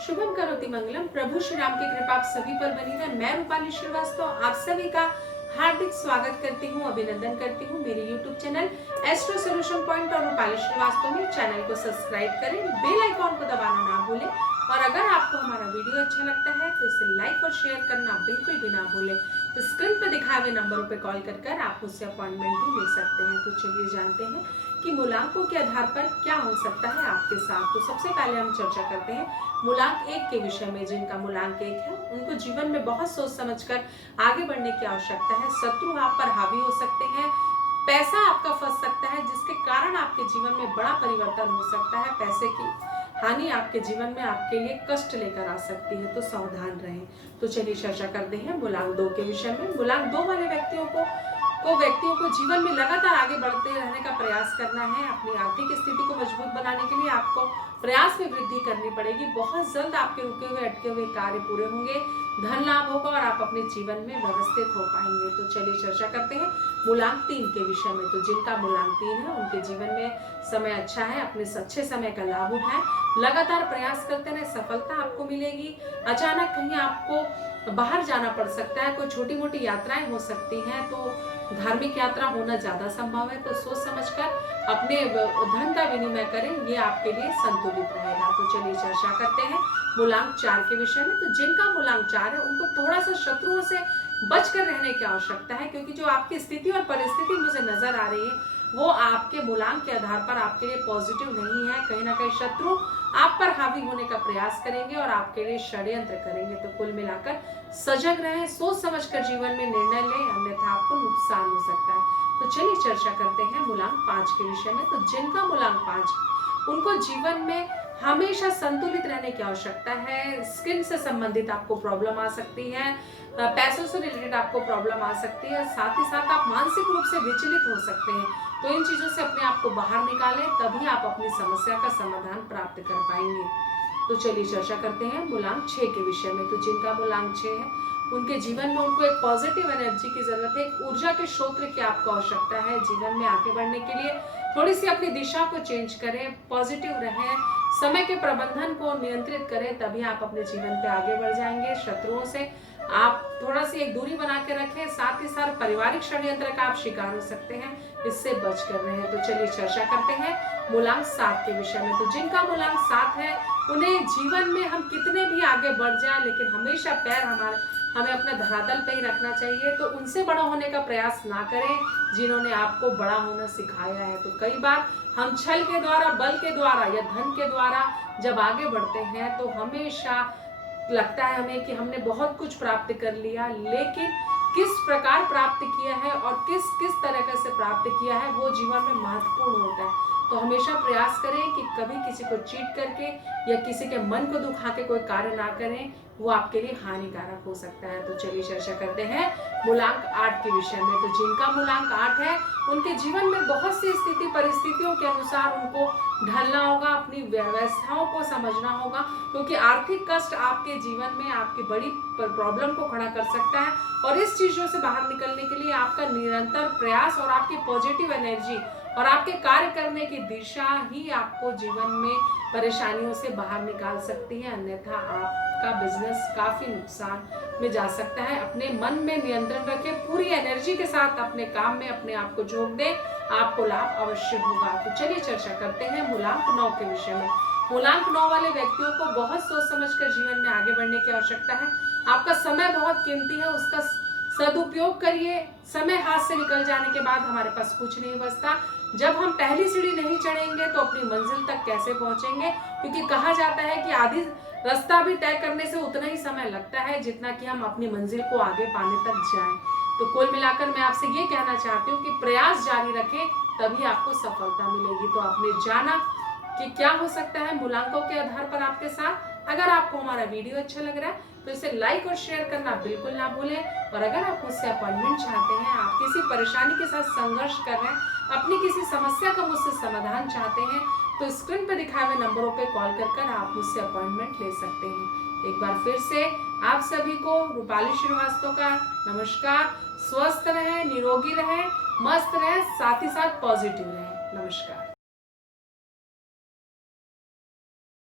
शुभम करोति मंगलम। प्रभु श्री राम की कृपा आप सभी पर बनी रहे। मैं रूपाली श्रीवास्तव आप सभी का हार्दिक स्वागत करती हूँ, अभिनंदन करती हूँ मेरे YouTube channel astro solution point और रूपाली श्रीवास्तव में। चैनल को सब्सक्राइब करें, बेल आइकॉन को दबाना ना भूलें और अगर आपको हमारा वीडियो अच्छा लगता है तो इसे लाइक और शेयर करना बिल्कुल भी ना भूलें। स्क्रीन पर दिखाए हुए नंबरों पर कॉल कर आप मुझसे अपॉइंटमेंट भी ले सकते हैं। तो चलिए जानते हैं कि मूलांकों के आधार पर क्या हो सकता है आपके साथ। तो सबसे पहले हम चर्चा करते हैं मूलांक 1 के विषय में। जिनका मूलांक 1 है उनको जीवन में बहुत सोच समझकर आगे बढ़ने की आवश्यकता है। शत्रु आप पर हावी हो सकते हैं, पैसा आपका फंस सकता है जिसके कारण आपके जीवन में बड़ा परिवर्तन हो सकता है। पैसे की हानि आपके जीवन में आपके लिए कष्ट लेकर आ सकती है, तो सावधान रहें। तो चलिए चर्चा करते हैं मूलांक 2 के विषय में। मूलांक 2 वाले व्यक्तियों को जीवन में लगातार आगे बढ़ते रहने का प्रयास करना है। अपनी आर्थिक स्थिति को मजबूत बनाने के लिए आपको प्रयास में वृद्धि करनी पड़ेगी। बहुत जल्द आपके रुके हुए अटके हुए कार्य पूरे होंगे, धन लाभ होगा और आप अपने जीवन में व्यवस्थित हो पाएंगे। तो चलिए चर्चा करते हैं मूलांक 3 के विषय में। तो जिनका मूलांक 3 है उनके जीवन में समय अच्छा है। अपने अच्छे समय का लाभ उठाएं, लगातार प्रयास करते रहे, सफलता आपको मिलेगी। अचानक कहीं आपको बाहर जाना पड़ सकता है, कोई छोटी मोटी यात्राएं हो सकती हैं, तो धार्मिक यात्रा होना ज्यादा संभव है। तो सोच समझकर अपने धन का विनिमय करें, ये आपके लिए संतुलित रहेगा। तो चलिए चर्चा करते हैं मूलांक 4 के विषय में। तो जिनका मूलांक 4 है उनको थोड़ा सा शत्रुओं से बचकर रहने की आवश्यकता है, क्योंकि जो आपकी स्थिति और परिस्थिति मुझे नजर आ रही है वो आपके मूलांक के आधार पर आपके लिए पॉजिटिव नहीं है। कहीं ना कहीं शत्रु आप पर हावी होने का प्रयास करेंगे और आपके लिए षड्यंत्र करेंगे। तो कुल मिलाकर सजग रहें, सोच समझकर जीवन में निर्णय लें, अन्यथा आपको नुकसान हो सकता है। तो चलिए चर्चा करते हैं मूलांक 5 के विषय में। तो जिनका मूलांक 5 उनको जीवन में हमेशा संतुलित रहने की आवश्यकता है। स्किन से संबंधित आपको प्रॉब्लम आ सकती है, पैसों से रिलेटेड आपको प्रॉब्लम आ सकती है, साथ ही साथ आप मानसिक रूप से विचलित हो सकते हैं। तो इन चीजों से अपने आप को बाहर निकालें, तभी आप अपनी समस्या का समाधान प्राप्त कर पाएंगे। तो चलिए चर्चा करते हैं मूलांक 6 के विषय में। तो जिनका मूलांक 6 है उनके जीवन में उनको एक पॉजिटिव एनर्जी की जरूरत है, एक ऊर्जा के स्रोत की आपको आवश्यकता है। जीवन में आगे बढ़ने के लिए थोड़ी सी अपनी दिशा को चेंज करें, पॉजिटिव रहें, समय के प्रबंधन को नियंत्रित करें, तभी आप अपने जीवन पे आगे बढ़ जाएंगे। शत्रुओं से आप थोड़ा सी एक दूरी बना के रखें, साथ ही साथ पारिवारिक षड्यंत्र का आप शिकार हो सकते हैं, इससे बच कर रहे हैं। तो चलिए चर्चा करते हैं मूलांक 7 के विषय में। तो जिनका मूलांक 7 है उन्हें जीवन में हम कितने भी आगे बढ़ जाए लेकिन हमेशा पैर हमें अपने धरातल पे ही रखना चाहिए। तो उनसे बड़ा होने का प्रयास ना करें जिन्होंने आपको बड़ा होना सिखाया है। तो कई बार हम छल के द्वारा, बल के द्वारा या धन के द्वारा जब आगे बढ़ते हैं तो हमेशा लगता है हमें कि हमने बहुत कुछ प्राप्त कर लिया, लेकिन किस प्रकार प्राप्त किया है और किस किस तरह से प्राप्त किया है वो जीवन में महत्वपूर्ण होता है। तो हमेशा प्रयास करें कि कभी किसी को चीट करके या किसी के मन को दुखा के कोई कार्य ना करें, वो आपके लिए हानिकारक हो सकता है। तो चलिए चर्चा करते हैं मूलांक 8 के विषय में। तो जिनका मूलांक 8 है उनके जीवन में बहुत सी स्थिति परिस्थितियों के अनुसार उनको ढलना होगा, अपनी व्यवस्थाओं को समझना होगा, क्योंकि आर्थिक कष्ट आपके जीवन में आपकी बड़ी प्रॉब्लम को खड़ा कर सकता है। और इस चीजों से बाहर निकलने के लिए आपका निरंतर प्रयास और आपकी पॉजिटिव एनर्जी और आपके कार्य करने की दिशा ही आपको जीवन में परेशानियों से बाहर निकाल सकती है, अन्यथा आपका बिजनेस काफी नुकसान में जा सकता है। अपने मन में नियंत्रण रखें, पूरी एनर्जी के साथ अपने काम में अपने आप को झोंक दें, आपको लाभ अवश्य होगा। तो चलिए चर्चा करते हैं मूलांक 9 के विषय में। मूलांक 9 वाले व्यक्तियों को बहुत सोच समझकर जीवन में आगे बढ़ने की आवश्यकता है। आपका समय बहुत कीमती है, उसका सदुपयोग करिए। समय हाथ से निकल जाने के बाद हमारे पास कुछ नहीं बचता। जब हम पहली सीढ़ी नहीं चढ़ेंगे तो अपनी मंजिल तक कैसे पहुंचेंगे, क्योंकि कहा जाता है कि आधी रास्ता भी तय करने से उतना ही समय लगता है जितना कि हम अपनी मंजिल को आगे पाने तक जाएं। तो कुल मिलाकर मैं आपसे ये कहना चाहती हूँ कि प्रयास जारी रखें, तभी आपको सफलता मिलेगी। तो आपने जाना कि क्या हो सकता है मूलांकों के आधार पर आपके साथ। अगर आपको हमारा वीडियो अच्छा लग रहा है तो इसे लाइक और शेयर करना बिल्कुल ना भूलें। और अगर आप मुझसे अपॉइंटमेंट चाहते हैं, आप किसी परेशानी के साथ संघर्ष कर रहे हैं, अपनी किसी समस्या का मुझसे समाधान चाहते हैं, तो स्क्रीन पर दिखाए हुए नंबरों पर कॉल कर आप मुझसे अपॉइंटमेंट ले सकते हैं। एक बार फिर से आप सभी को रूपाली श्रीवास्तव का नमस्कार। स्वस्थ रहें, निरोगी रहें, मस्त रहें, साथ ही साथ पॉजिटिव रहें। नमस्कार।